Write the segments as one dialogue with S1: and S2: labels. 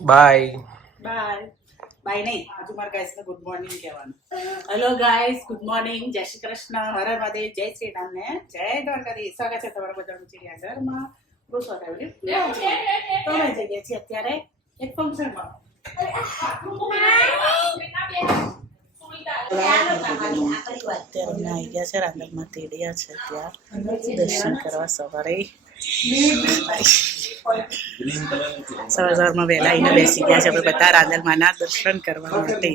S1: Bye
S2: bye bye નહીં. હજુ મારા ગાઈસને ગુડ મોર્નિંગ કહેવાનું. હેલો ગાઈસ ગુડ મોર્નિંગ જય શ્રી કૃષ્ણ. હર હર મહાદેવ. જય શ્રી રામ ને જય દ્વારકાધીશ. સ્વાગત છે તમારા બધાનું ચિડિયાઘરમાં સ્વાગત તમે જઈએ છીએ અત્યારે. એક ફંક્શનમાં અત્યારે ગયા છે રાંદલમાં તેડિયા છે ત્યાં. દર્શન કરવા સવારે. સવાર સવારમાં વહેલા આવીને બેસી ગયા છે. આપણે બધા રાંદલમાંના દર્શન કરવા માટે.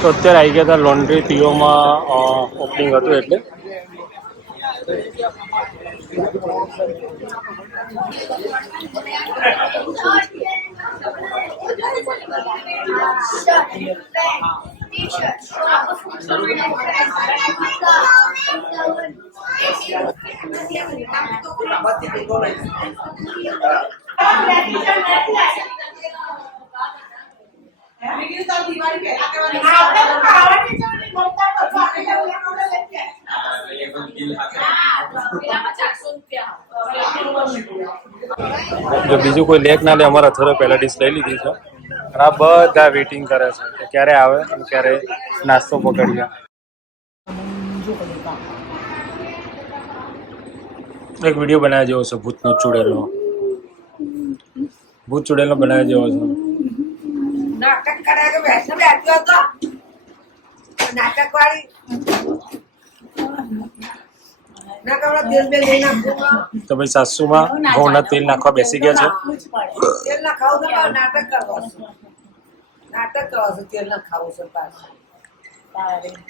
S1: તો અત્યારે આવી ગયા હતા લોન્ડ્રી પીઓમાં ઓપનિંગ હતું એટલે. Shirt, you. t-shirt, જો બીજું કોઈ લેક ના લે, અમારા થોડો પહેલા ડિશ લઈ લીધી છે. આ બધા વેઇટિંગ કરે છે કે ક્યારે આવે અને ક્યારે નાસ્તો પકડીએ. એક વીડિયો બનાવ્યો જેવો છે, ભૂતનો ચૂડેલો. ભૂત ચૂડેલો બનાવ્યા જેવો છે.
S3: નાટક કરે કે બેસે બેઠો હતો. નાટક ના કવડા તેલ બેલ લઈ નાખું
S1: તો ભાઈ સાસુમાં ઘઉંના તેલ નાખવા બેસી ગયા છે?
S3: તેલ ના ખાવું તો નાટક કરવા નાટક કરવા તેલ ના ખાવું છે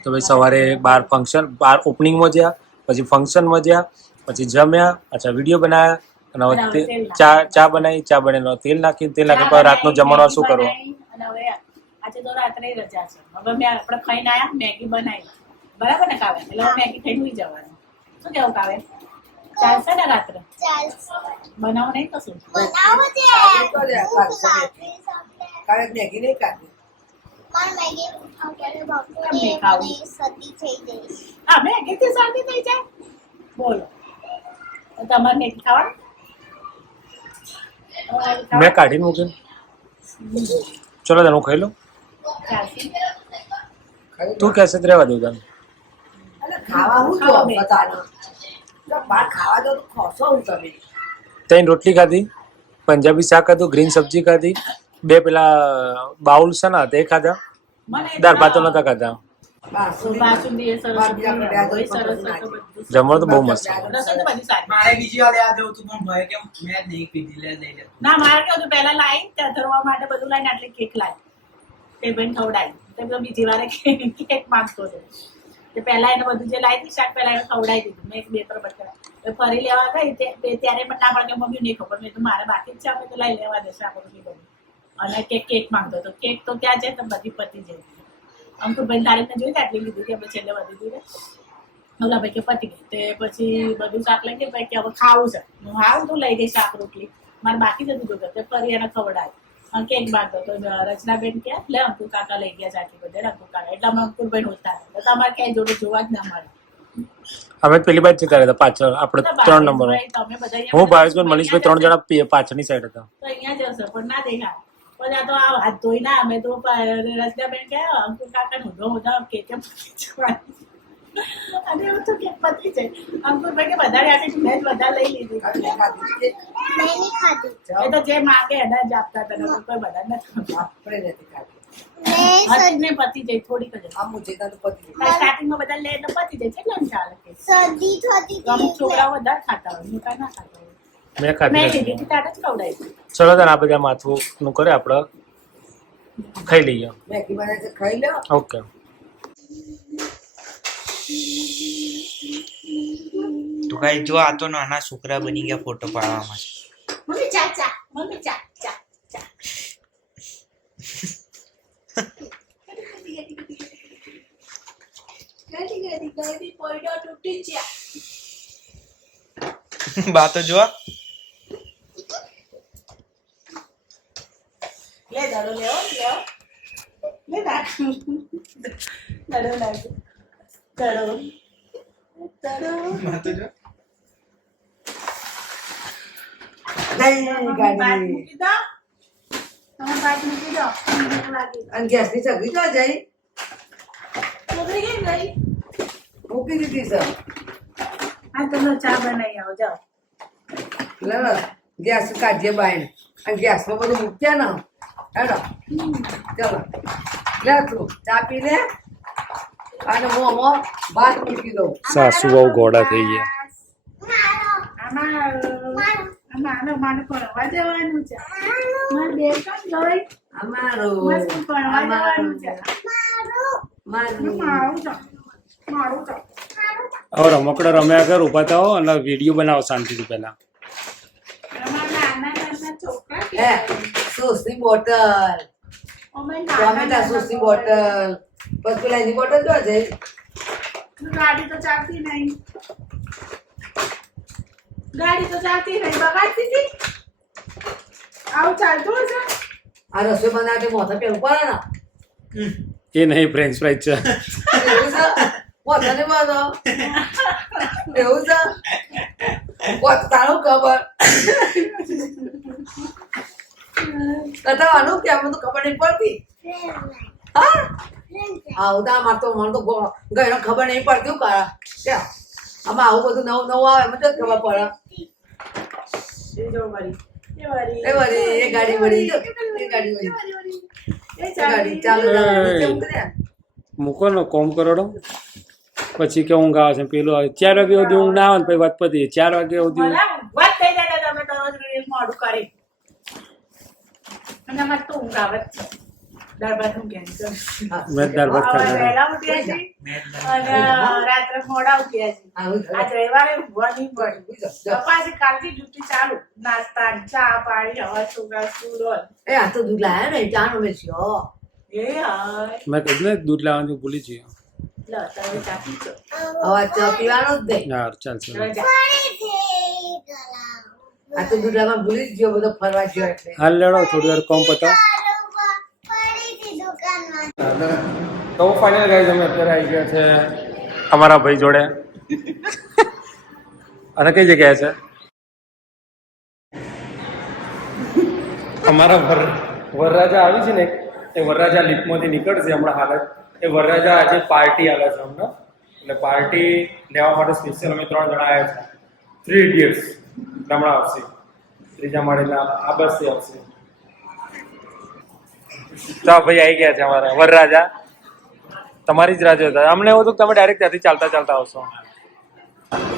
S1: તો ભાઈ સવારે બાર ફંક્શન બાર ઓપનિંગમાં ગયા પછી ફંક્શનમાં મજ્યા પછી જમ્યા અચ્છા વીડિયો બનાવ્યા અને હવે ચા ચા બનાવી ચા બનાવીને તેલ નાખી તેલ નાખી પછી રાતનો જમણવાર શું કરવો?
S2: આજે તો રાત્રે રજા છે. હવે મેં આપણે ખાઈને આવ્યા મેગી બનાવી બરાબર ને કાવે એટલે મેગી ખાઈને જવાનું. શું કેવું કાવે ચાલશે ને રાત્રે બનાવો નહીં કશું
S3: કાલે તો લે, કાલે તો લે. કાલે મેગી નહીં ખાધી
S2: હા મેગી થી શાંતિ થઈ જાય બોલો તો તમારે મેગી ખાવાનું તમારે
S1: મેં
S2: ખાવાનું?
S1: કાઢીને મૂકીને ચલો તને હું ખાઈ લઉં
S2: ચાલશે
S3: ખાઈ
S1: તું કહેશે તો રહેવા દઉં તને ત્રણ રોટલી ખાધી પંજાબી શાક હતું ગ્રીન સબ્જી ખાધી બે પેલા બાઉલ છે ને તે ખાધા. દાળ ભાતો નતા ખાધા.
S3: કડ્યા તો
S1: બહુ મસ્ત
S2: ના મારે કેવું હતું પહેલા લાઈ ત્યાં ધરવા માટે બધું લાઈને કેક બીજી વારે કેક માંગતો હતો. તે પહેલા એને બધું જે લાવી હતી, શાક પહેલા એને ખવડાવી દીધું. મેં બે ત્રણ બચા તો ફરી લેવા ગઈ તે- ત્યારે પણ ના પડે મમ્મી નહીં ખબર. મેં તો મારે બાકી જ છે આપણે તો લઈ લેવા દેશે આપણે બધું અને કેક કેક માંગતો હતો. કેક તો ત્યાં છે તો બધી પતી જાય. આમ તો બેન અંકુરભાઈ તારીખને જોઈ આટલી લીધી આપણે છેલ્લે વધી દીધી ઓલા ભાઈ કે પતી ગઈ. તે પછી બધું શાક લઈ કે ભાઈ કે, હવે ખાવું છે. હું હાલ તું લઈ ગઈ શાક રોટલી. મારે બાકી જતું તો ફરી એને ખવડાવી. કેક બાંધો તો રચનાબેન કે લે અંકુર કાકા લઈ ગયા જાકી બધે અંકુર કાકા. એટલે અમે અંકુરભાઈ હોતા. તો તમારે ક્યાંય જોડે જોવા જ ના મળે.
S1: અમે પેલી બાજુ જતા હતા પાછળ. આપણે ત્રણ નંબર. હું ભાવેશભાઈ મનીષભાઈ ત્રણ જણા પાછળની સાઈડ હતા.
S2: તો અહીંયા જશો પણ ના દેખા પણ આ તો આ હાથ ધોઈ ના અમે તો રચનાબેન કે અંકુર કાકા ઊંધો ધો કે કેમ? અને એવું તો કે પતી જાય. અંકુરભાઈ કે વધારે આપી મેં જ વધારે લઈ લીધી.
S3: નહીં ખાધી.
S2: એ તો જે માગે એને જ આપતા તને કોઈ બધા નથી
S3: આપણે નથી ખાધી.
S2: હજી પતી જાય થોડીક જ
S3: આ મુજે તો પતી ગઈ.
S2: સ્ટાર્ટિંગમાં બધા લે એટલે પતી જાય કેટલા ને ચાલે કે?
S4: શરદી થતી હતી
S2: છોકરાઓ વધારે ખાતા હોય મોટા ના ખાતા હોય.
S1: મેં
S2: મેં
S1: ખાધી
S2: લીધી હતી તારે જ ખવડાવી
S1: ચલો તને આ બધા માથું નું કરે આપણે. ખાઈ લઈએ.
S3: છે ખાઈ લો.
S1: ઓકે.
S5: તો કઈ જો આ તો નાના છોકરા બની ગયા ફોટો પાડવામાં.
S2: મમ્મી ચા ચા મમ્મી ચા ચા ચા. જા લે દાડો લેવો લેવો. લે દાડો. ચડો લાગે ભાત
S3: ગાડી.
S2: મૂકી
S3: દીધી સર
S2: હા તમે ચા બનાવી આવો જાઓ.
S3: લે લે, ગેસ કાઢીએ બાય અને ગેસમાં બધું મૂક્યા ને. હેડો. ચલો. લે તું ચા પી લે. અને મોમો ભાત મૂકી દઉં.
S1: સાસુ બહુ ગોડા થઈ ગયા. રમકડો રમ્યા કર ઊભા થાવ અને વીડિયો બનાવો શાંતિથી પહેલા.
S3: સોસની બોટલ. ટોમેટા સોસની બોટલ. પછી પેલા એની બોટલ જો જાય
S2: ગાડી તો ચાલતી નહીં. ગાડી તો ચાલતી નહીં. બગાડતી હતી? આવું ચાલતું હશે?
S3: આ રસોઈ બનાવતી મોથા પેલું પડે ને.
S1: એ નહીં ફ્રેન્ચ ફ્રાઈઝ છે.
S3: એવું છે? મોથા નહીં બધો એવું છે? તારું ખબર. કટાવાનું કે અમને તો ખબર નહીં પડતી. હા? આવું તો આમાં તો મને તો ગો- ખબર નહીં પડતી હું કરા ક્યાં? આમાં આવું બધું નવું નવું આવે મને જ ખબર પડે.
S2: એ વળી. એ વળી.
S3: એ વળી, એ ગાડી વળી, એ ગાડી વળી.
S2: એ
S3: એ ગાડી ચાલુ
S1: એ.
S3: રાખો, નીચે મૂકી
S1: ને કોમ કરોડો પછી કે ઊંઘ આવે છે પેલું આવે. ચાર વાગે સુધી ઊંઘ ના આવે ને પછી વાત પતી ચાર વાગે સુધી
S2: થઈ તમે મોડું કરી તો ઊંઘ આવે દાળ ભાતનું કેન્સર
S1: મેં દાળ ભાત ખાધા
S2: વહેલા ઉઠ્યા છીએ અને રાત્રે મોડા ઉઠ્યા આજ રવિવારે પડી પાછી કાલથી ડ્યુટી ચાલુ. નાસ્તા ચા પાણી હવે છોકરા સ્કૂલ
S3: એ આ તો દૂધ લાયા ને
S2: એ હાય.
S1: મેં કીધું ને દૂધ લાવવાનું ભૂલી જઈએ
S2: લો ચા
S3: ચા પીવાનો જ નહીં
S1: યાર ચાલશે
S3: આ તો દૂધ લાવવા ભૂલી જ ગયો બધો ફરવા ગયો એટલે.
S1: હાલ લડો થોડી વાર કોમ પતાવો. તો ફાઇનલ ગાઈઝ અમે અત્યારે આવી ગયા છે અમારા ભાઈ જોડે. અને કઈ જગ્યાએ છે? અમારા વર, વરરાજા આવી છે ને એ વરરાજા લિફ્ટમાંથી નીકળશે હમણાં હાલ. એ વરરાજા આજે પાર્ટી આવે છે હમણાં. એટલે પાર્ટી લેવા માટે સ્પેશિયલ અમે ત્રણ જણા આવ્યા છે. થ્રી ઇડિયટ્સ હમણાં આવશે. ત્રીજા માળેના આ બસથી આવશે. તો ભાઈ આવી ગયા છે અમારા. વરરાજા. તમારી જ રાજા હતા અમને એવું હતું તમે ડાયરેક્ટ ત્યાંથી ચાલતા ચાલતા આવશો.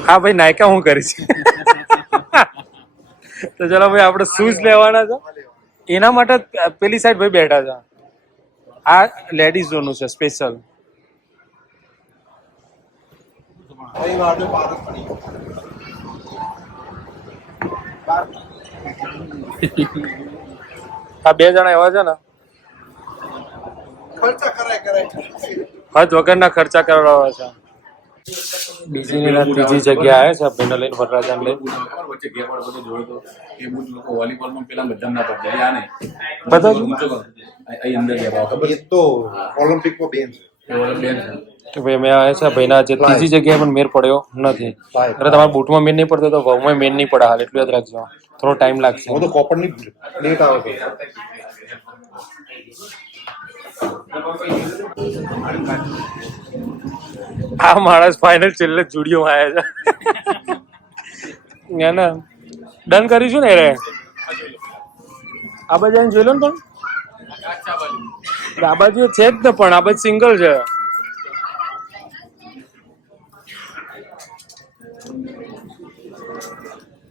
S1: હા ભાઈ, નાયકા હું કરીશ તો ચલો ભાઈ, આપણે શૂઝ લેવાના છે. એના માટે પેલી સાઈડ ભાઈ બેઠા છે. આ લેડીઝ ઝોનનું છે સ્પેશિયલ આ બે જણા એવા છે ને હદ વગરના ખર્ચા કરવા છે. બીજી ની ત્રીજી જગ્યા આવે છે ભાઈને લઈને વરરાજાને લઈને.
S4: તો
S6: બેન છે.
S1: ભાઈ અમે આવે છે ભાઈના જે ત્રીજી જગ્યાએ પણ મેર પડ્યો નથી. એટલે તમારા બૂટમાં મેર નહીં પડતો તો વહુમાં મેર નહીં પડે હાલ એટલું યાદ રાખજો. થોડો ટાઈમ લાગશે.
S6: હું તો કોપરની પ્લેટ આવે છે.
S1: આ માણસ ફાઇનલ છેલ્લે જુડિયો આવ્યા છે. ને ડન કરીશું ને રે આ બાજુ જોઈ લો ને પણ આ બાજુ છે જ ને પણ આ બાજુ સિંગલ છે.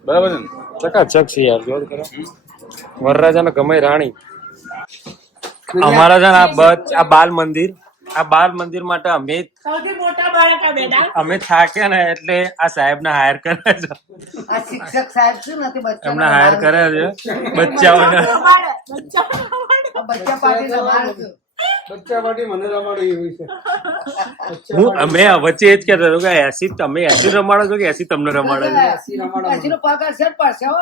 S4: બરાબર ને?
S1: ચકાચક છે યાર જોર કરો. વરરાજાને ગમે રાણી. અમારા છે ને આ બચ આ બાલ મંદિર. આ બાલ મંદિર માટે અમે
S2: સૌથી મોટા બાળક આ બેટા.
S1: અમે થાક્યા ને એટલે આ સાહેબ ને હાયર કરે છે.
S3: આ શિક્ષક સાહેબ છે ને તે બચ્ચા
S1: એમને હાયર કરે છે. બચ્ચાઓને
S2: બાળક બચ્ચા
S3: પાટી રમાડે
S6: બચ્ચા માટે મને રમાડે એવી છે.
S1: હું અમે વચ્ચે એ જ કહેતો હતો કે એસી તમે એસી રમાડો છો કે એસી તમને રમાડો છો?
S3: એસી નો પગાર છે પડશે હો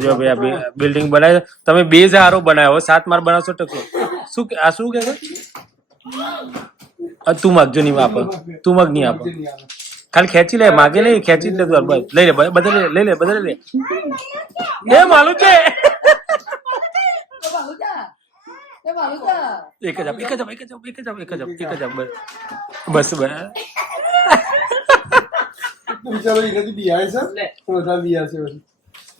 S1: જો ભાઈ આ બિલ્ડિંગ બનાવી તમે બેઝ હારો બનાવ્યો સાત માર બનાવશો તો શું કે- આ શું કે આ તું માગજો નહીં આપો તું માગ નહીં આપો ખાલી ખેંચી લે માગે નહીં ખેંચી લે તું બસ લઈ લે બ- બધા લઈ લે બધા લઈ લે. એ માલું છે. એક જ આપ એક જ આપ એક જ આપ એક જ આપ એક જ આપ એક જ આપ બસ. બસ
S6: બિહાય છે?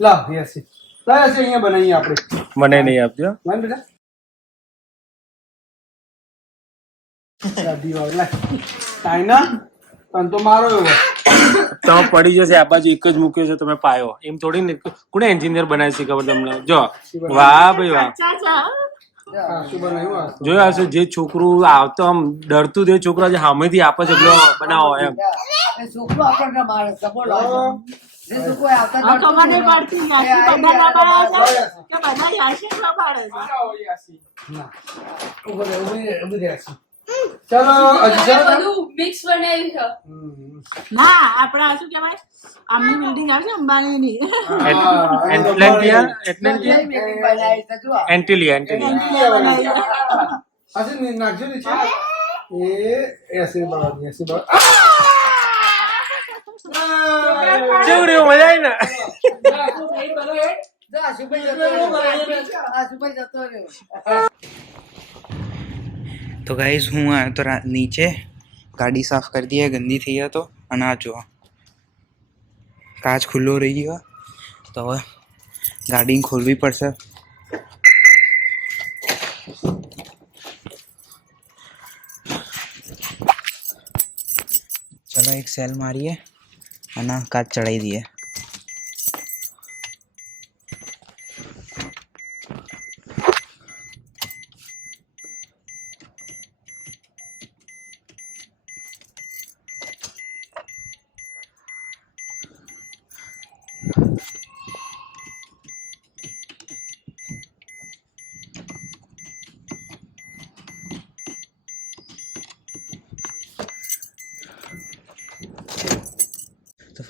S6: લા યાસી લા છે અહીંયા બનાવીએ આપણે?
S1: મને નહીં આપજો.
S6: મને બેટા? દાદી વાવ લા. તાઈના તન તો મારો એવો.
S1: તો પડી જશે આ બાજુ એક જ મૂક્યો છે તમે પાયો. એમ થોડી ને કોને એન્જિનિયર બનાવી છે ખબર તમને? જો. વાહ ભાઈ વાહ. જોયું હશે જે છોકરું આવતો આમ ડરતું તે છોકરા જે સામેથી આપે છે બનાવો એમ.
S3: છોકરો આપણને મારે આવતા
S2: પડતી ના. પાડે છે. કે બધા યાસી ના પાડે છે.
S6: ના. ઊભો રહે ઊભી રહે ઊભી રહે યાસી ચાલો હજી ચાલો.
S7: બધું મિક્સ બનાવ્યું છે.
S2: ના આપણે શું કહેવાય? આમની બિલ્ડિંગ આવશે અંબાણીની.
S1: એન્ટિલિયા એન્ટિલિયા
S6: નાખજો ને છે એ એસી બનાવવાની એસી બનાવ
S1: કેવું રહ્યું મજા આવી ને.
S3: જો આશુભાઈ જતો રહ્યો. આશુભાઈ જતો રહ્યો
S5: તો ગાઈઝ હું આવ્યો તો રા- નીચે. ગાડી સાફ કરી દઈએ, ગંદી થઈ ગયો તો. અને આ જુઓ. કાચ ખુલ્લો રહી ગયો. તો હવે ગાડી ખોલવી પડશે. ચલો એક સેલ મારીએ. અને કાચ ચડાવી દઈએ. તો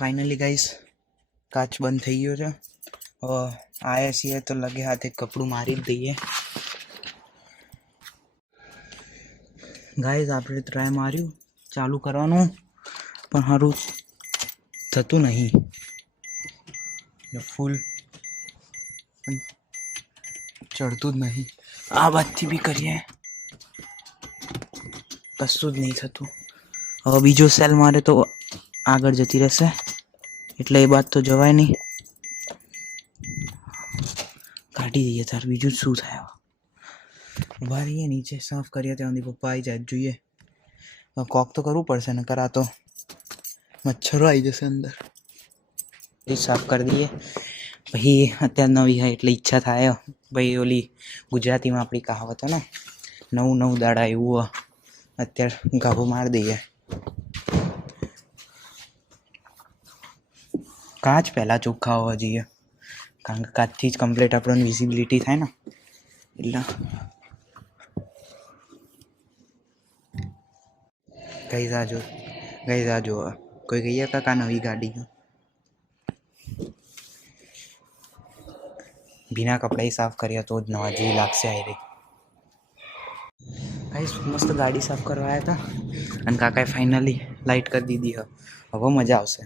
S5: ફાઇનલી ગાઈસ કાચ બંધ થઈ ગયો છે. હવે આવ્યા છીએ તો લગે હાથે કપડું મારી જ દઈએ ગાઈસ આપણે ટ્રાય માર્યું ચાલુ કરવાનું પણ સારું થતું નહીં ફૂલ ચડતું જ નહીં આ બાજથી બી કરીએ કશું જ નહીં થતું હવે બીજો સેલ મારે તો આગળ જતી રહેશે એટલે એ વાત તો જવાય નહીં. કાઢી દઈએ તાર, બીજું શું થાય ઊભા રહીએ, નીચે સાફ કરીએ, ત્યાં સુધી પપ્પા આવી જાય, જોઈએ. કોક તો કરવું પડશે ને કરા તો મચ્છરો આવી જશે અંદર. એ સાફ કરી દઈએ. પછી અત્યારે નવી હોય એટલે ઈચ્છા થાય ભાઈ, ઓલી ગુજરાતીમાં આપણી કહાવત ને, નવું નવું દાડા એવું અત્યારે ગાભો મારી દઈએ. કાચ પહેલાં ચોખ્ખા હોવા જોઈએ કારણ કે કાચથી જ કમ્પ્લીટ આપણને વિઝિબિલિટી થાય ને એટલે ગઈ જા જો ગઈ જા જો કોઈ ગઈ કાકા નવી ગાડી ભીના કપડાં સાફ કર્યા તો જ નવા જેવી લાગશે આવી રહી ગાઈસ મસ્ત ગાડી સાફ કરવા આવ્યા હતા અને કાકાએ ફાઇનલી લાઇટ કરી દીધી હ હવે મજા આવશે